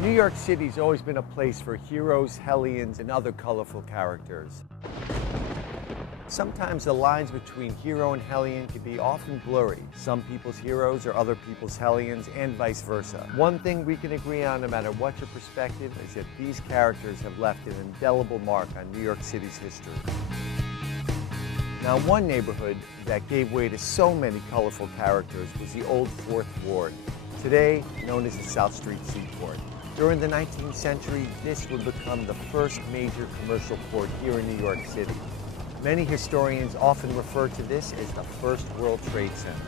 New York City's always been a place for heroes, hellions, and other colorful characters. Sometimes the lines between hero and hellion can be often blurry. Some people's heroes are other people's hellions, and vice versa. One thing we can agree on, no matter what your perspective, is that these characters have left an indelible mark on New York City's history. Now, one neighborhood that gave way to so many colorful characters was the old 4th Ward, today known as the South Street Seaport. During the 19th century, this would become the first major commercial port here in New York City. Many historians often refer to this as the first World Trade Center.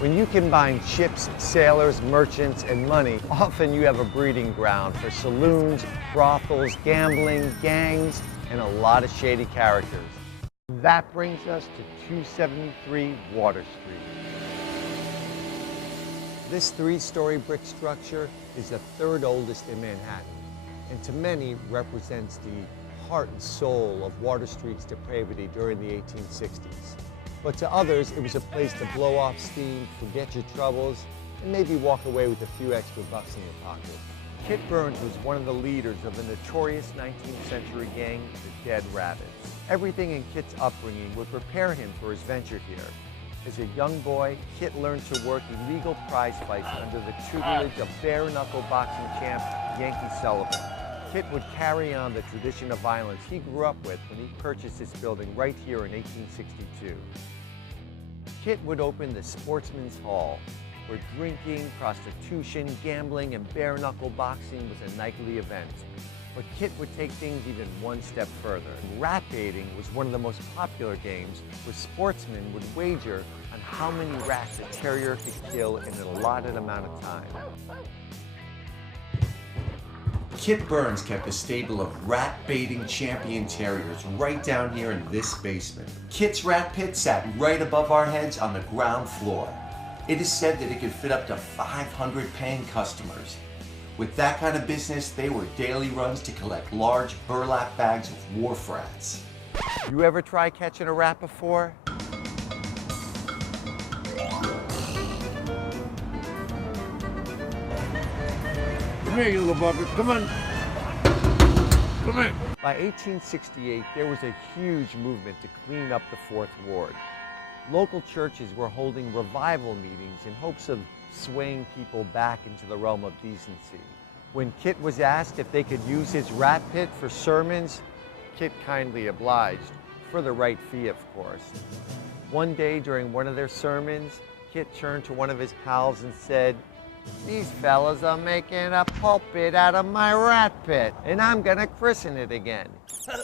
When you combine ships, sailors, merchants, and money, often you have a breeding ground for saloons, brothels, gambling, gangs, and a lot of shady characters. That brings us to 273 Water Street. This 3-story brick structure is the 3rd oldest in Manhattan, and to many represents the heart and soul of Water Street's depravity during the 1860s. But to others, it was a place to blow off steam, forget your troubles, and maybe walk away with a few extra bucks in your pocket. Kit Burns was one of the leaders of the notorious 19th century gang, the Dead Rabbits. Everything in Kit's upbringing would prepare him for his venture here. As a young boy, Kit learned to work illegal prize fights under the tutelage of bare-knuckle boxing champ Yankee Sullivan. Kit would carry on the tradition of violence he grew up with when he purchased this building right here in 1862. Kit would open the Sportsman's Hall, where drinking, prostitution, gambling, and bare-knuckle boxing was a nightly event. But Kit would take things even one step further. Rat baiting was one of the most popular games, where sportsmen would wager on how many rats a terrier could kill in an allotted amount of time. Kit Burns kept a stable of rat-baiting champion terriers right down here in this basement. Kit's rat pit sat right above our heads on the ground floor. It is said that it could fit up to 500 paying customers. With that kind of business, they were daily runs to collect large burlap bags of wharf rats. You ever try catching a rat before? Come here, you little bucket. Come on. Come here. By 1868, there was a huge movement to clean up the 4th Ward. Local churches were holding revival meetings in hopes of swaying people back into the realm of decency. When Kit was asked if they could use his rat pit for sermons, Kit kindly obliged, for the right fee, of course. One day during one of their sermons, Kit turned to one of his pals and said, "These fellas are making a pulpit out of my rat pit, and I'm gonna christen it again."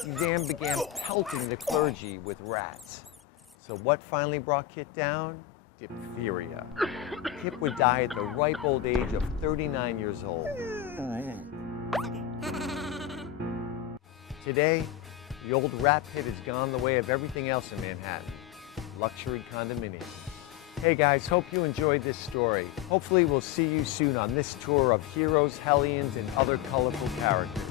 He then began pelting the clergy with rats. So what finally brought Kit down? Diphtheria. Kit would die at the ripe old age of 39 years old. Today, the old rat pit has gone the way of everything else in Manhattan. Luxury condominium. Hey guys, hope you enjoyed this story. Hopefully we'll see you soon on this tour of heroes, hellions, and other colorful characters.